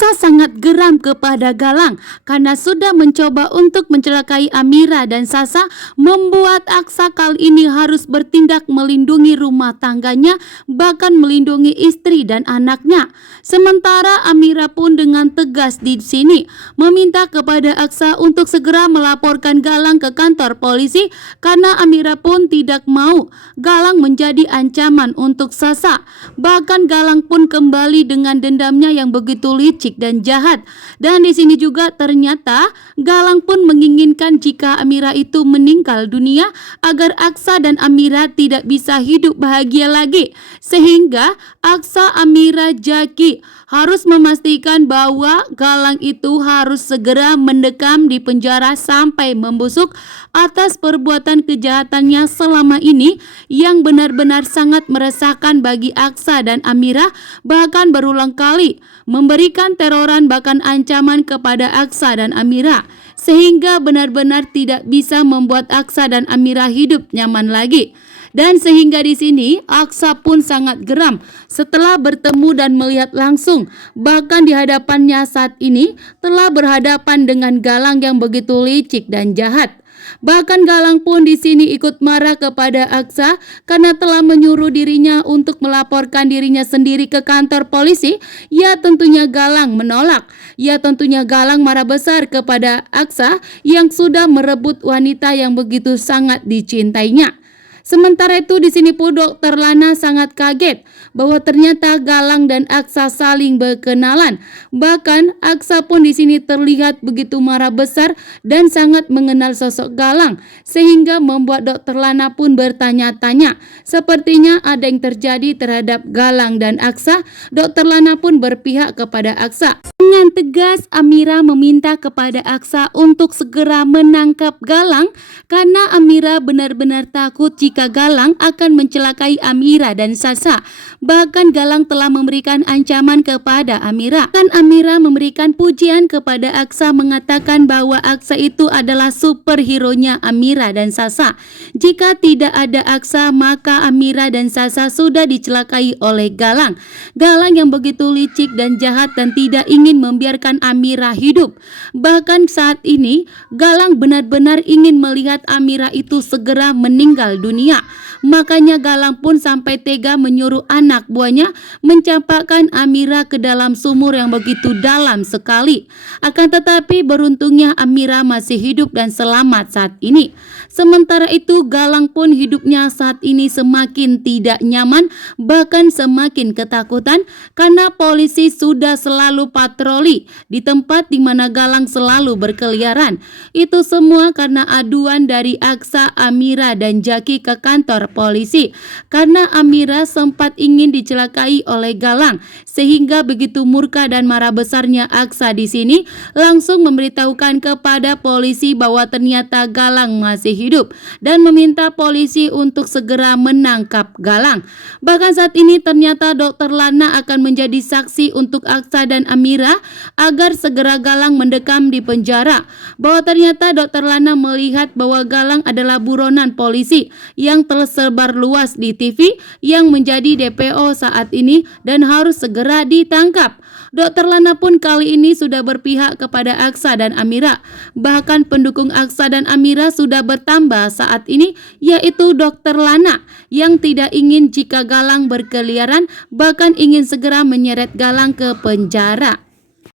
Aksa sangat geram kepada Galang karena sudah mencoba untuk mencelakai Amira dan Sasa, membuat Aksa kali ini harus bertindak melindungi rumah tangganya, bahkan melindungi istri dan anaknya. Sementara Amira pun dengan tegas di sini meminta kepada Aksa untuk segera melaporkan Galang ke kantor polisi karena Amira pun tidak mau Galang menjadi ancaman untuk Sasa. Bahkan Galang pun kembali dengan dendamnya yang begitu licik dan jahat. Dan di sini juga ternyata Galang pun menginginkan jika Amira itu meninggal dunia agar Aksa dan Amira tidak bisa hidup bahagia lagi. Sehingga Aksa, Amira, Jaki harus memastikan bahwa Galang itu harus segera mendekam di penjara sampai membusuk atas perbuatan kejahatannya selama ini yang benar-benar sangat meresahkan bagi Aksa dan Amira, bahkan berulang kali memberikan teroran bahkan ancaman kepada Aksa dan Amira, sehingga benar-benar tidak bisa membuat Aksa dan Amira hidup nyaman lagi. Dan sehingga di sini Aksa pun sangat geram setelah bertemu dan melihat langsung, bahkan di hadapannya saat ini telah berhadapan dengan Galang yang begitu licik dan jahat. Bahkan Galang pun di sini ikut marah kepada Aksa karena telah menyuruh dirinya untuk melaporkan dirinya sendiri ke kantor polisi. Ya tentunya Galang menolak. Ya tentunya Galang marah besar kepada Aksa yang sudah merebut wanita yang begitu sangat dicintainya. Sementara itu di sini pun Dokter Lana sangat kaget bahwa ternyata Galang dan Aksa saling berkenalan. Bahkan Aksa pun di sini terlihat begitu marah besar dan sangat mengenal sosok Galang, sehingga membuat Dokter Lana pun bertanya-tanya. Sepertinya ada yang terjadi terhadap Galang dan Aksa. Dokter Lana pun berpihak kepada Aksa. Dengan tegas Amira meminta kepada Aksa untuk segera menangkap Galang karena Amira benar-benar takut jika Galang akan mencelakai Amira dan Sasa. Bahkan Galang telah memberikan ancaman kepada Amira. Dan Amira memberikan pujian kepada Aksa, mengatakan bahwa Aksa itu adalah superhero-nya Amira dan Sasa. Jika tidak ada Aksa, maka Amira dan Sasa sudah dicelakai oleh Galang. Galang yang begitu licik dan jahat dan tidak ingin membiarkan Amira hidup. Bahkan saat ini Galang benar-benar ingin melihat Amira itu segera meninggal dunia. Makanya Galang pun sampai tega menyuruh anak buahnya mencampakkan Amira ke dalam sumur yang begitu dalam sekali. Akan tetapi beruntungnya Amira masih hidup dan selamat saat ini. Sementara itu Galang pun hidupnya saat ini semakin tidak nyaman, bahkan semakin ketakutan karena polisi sudah selalu patroli di tempat di mana Galang selalu berkeliaran. Itu semua karena aduan dari Aksa, Amira dan Jaki ke kantor polisi karena Amira sempat ingin dicelakai oleh Galang, sehingga begitu murka dan marah besarnya Aksa di sini langsung memberitahukan kepada polisi bahwa ternyata Galang masih hidup dan meminta polisi untuk segera menangkap Galang. Bahkan saat ini ternyata Dokter Lana akan menjadi saksi untuk Aksa dan Amira agar segera Galang mendekam di penjara. Bahwa ternyata Dokter Lana melihat bahwa Galang adalah buronan polisi yang tersebar luas di TV yang menjadi DPO saat ini dan harus segera ditangkap. Dokter Lana pun kali ini sudah berpihak kepada Aksa dan Amira. Bahkan pendukung Aksa dan Amira sudah bertambah saat ini, yaitu Dokter Lana yang tidak ingin jika Galang berkeliaran, bahkan ingin segera menyeret Galang ke penjara.